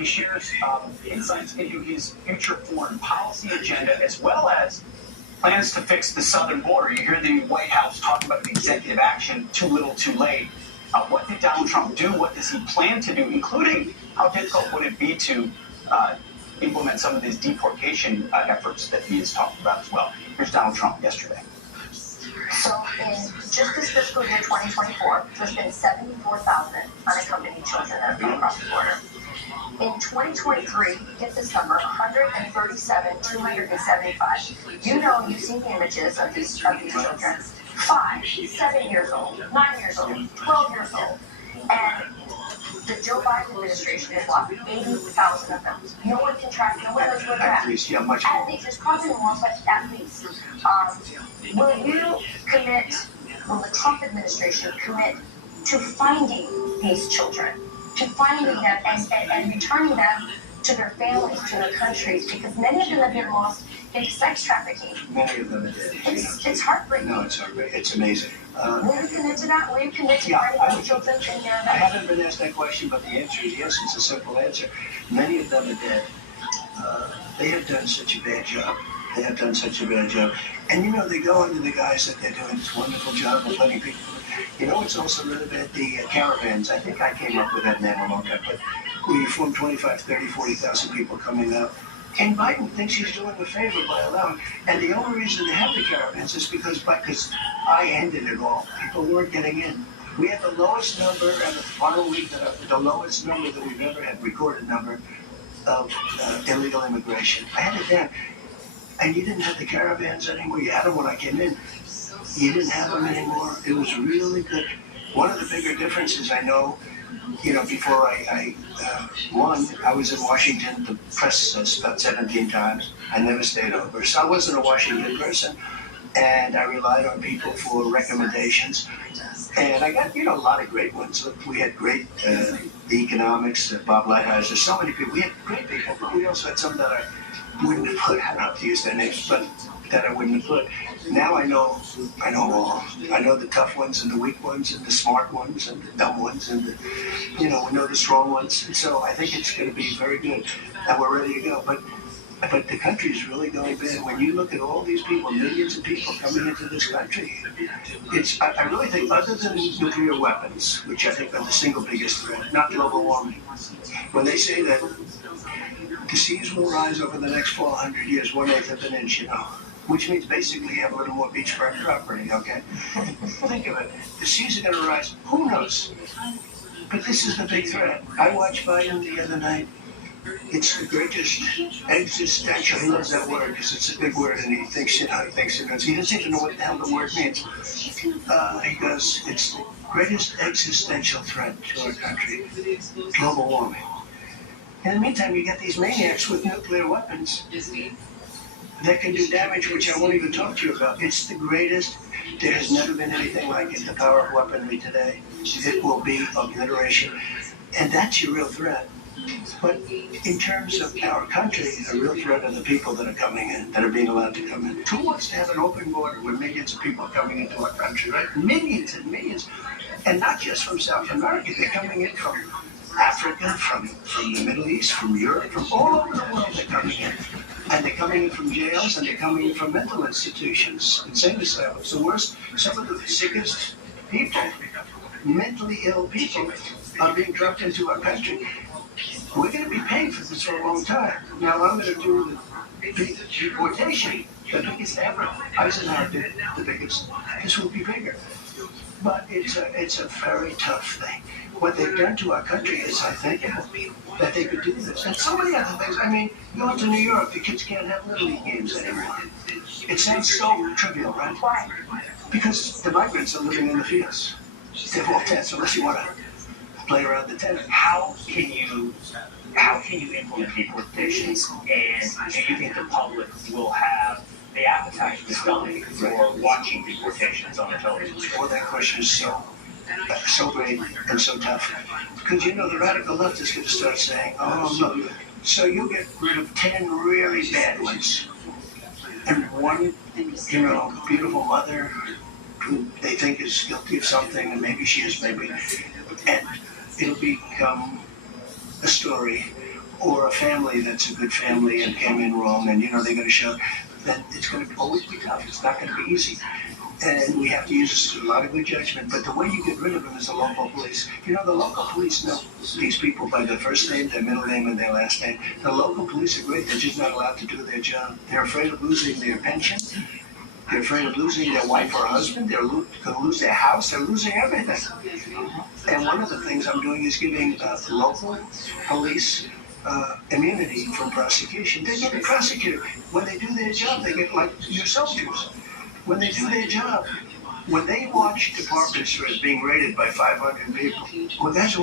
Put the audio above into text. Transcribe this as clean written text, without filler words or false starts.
He shares insights into his future foreign policy agenda as well as plans to fix the southern border. You hear the White House talk about executive action, too little, too late. What did Donald Trump do? What does he plan to do, including how difficult would it be to implement some of these deportation efforts that he has talked about as well? Here's Donald Trump yesterday. So in just this fiscal year 2024, there's been 74,000 unaccompanied children that have come across the border. In 2023, get this number, 137,275. You know, you've seen the images of these children. 5, 7 years old, 9 years old, 12 years old. And the Joe Biden administration has lost 80,000 of them. No one can track, no one knows where they're at. At least, yeah, much more. At least, there's probably more, but at least. Will you commit, will the Trump administration commit to finding these children, to finding them and returning them to their families, to their countries? Because many of them have been lost in sex trafficking. Many of them are dead. It's heartbreaking. No, it's heartbreaking. It's amazing. Will you commit to that? Will you commit to finding those children in their I haven't been asked that question, but the answer is yes. It's a simple answer. Many of them are dead. They have done such a bad job. They have done such a bad job. And you know, they go under the guise that they're doing this wonderful job of letting people. You know, it's also really bad, the caravans. I think I came up with that name a long time, but we formed 25, 30, 40,000 people coming out. And Biden thinks he's doing a favor by allowing. And the only reason they have the caravans is because I ended it all. People weren't getting in. We had the lowest number, and the final week, the lowest number that we've ever had, recorded number of illegal immigration. I had it down. And you didn't have the caravans anymore. You had them when I came in. You didn't have them anymore. It was really good. One of the bigger differences I know, you know, before I won, I was in Washington to press about 17 times. I never stayed over. So I wasn't a Washington person, and I relied on people for recommendations. And I got, you know, a lot of great ones. Look, we had great, the economics, Bob Lighthizer, so many people. We had great people, but we also had some that I wouldn't have put. I don't have to use their names, but that I wouldn't have put. Now I know all. I know the tough ones and the weak ones and the smart ones and the dumb ones and the, you know, we know the strong ones. And so I think it's going to be very good, and we're ready to go. But the country is really going bad. When you look at all these people, millions of people coming into this country, I really think, other than nuclear weapons, which I think are the single biggest threat, not global warming, when they say that the seas will rise over the next 400 years, 1/8 of an inch, you know, which means basically you have a little more beachfront property, okay? Think of it. The seas are going to rise. Who knows? But this is the big threat. I watched Biden the other night. It's the greatest existential. He loves that word because it's a big word, and he thinks it how he thinks it is. He doesn't even know what the hell the word means. He goes, it's the greatest existential threat to our country, global warming. In the meantime, you get these maniacs with nuclear weapons that can do damage, which I won't even talk to you about. It's the greatest. There has never been anything like it. The power of weaponry today. It will be obliteration. And that's your real threat. But in terms of our country, a real threat are the people that are coming in, that are being allowed to come in. Who wants to have an open border with millions of people coming into our country, right? Millions and millions. And not just from South America. They're coming in from Africa, from the Middle East, from Europe, from all over the world they're coming in. And they're coming in from jails, and they're coming in from mental institutions, insane asylums. The worst, some of the sickest people, mentally ill people, are being dropped into our country. We're going to be paying for this for a long time. Now I'm going to do the big deportation, the biggest ever. Eisenhower did the biggest. This will be bigger. But it's a very tough thing. What they've done to our country is unthinkable, that they could do this. And so many other things. I mean, go to New York, the kids can't have Little League games anymore. It sounds so trivial, right? Why? Because the migrants are living in the fields. They've all tenants, unless you want to play around the tenant. How can you implement deportations, and do you think the public will have the appetite, the stomach for watching deportations on the television? Well, that question is so great and so tough. Because, you know, the radical left is going to start saying, oh, look, so you get rid of 10 really bad ones. And one, you know, beautiful mother who they think is guilty of something, and maybe she is, maybe. And it'll become a story or a family that's a good family and came in wrong, and they're going to show that it's going to always be tough. It's not going to be easy. And we have to use a lot of good judgment. But the way you get rid of them is the local police. The local police know these people by their first name, their middle name, and their last name. The local police are great. They're just not allowed to do their job. They're afraid of losing their pension. They're afraid of losing their wife or husband. They're going to lose their house. They're losing everything. And one of the things I'm doing is giving local police immunity from prosecution. They get prosecuted. When they do their job, they get like your soldiers. When they do their job, when they watch departments being raided by 500 people, well, that's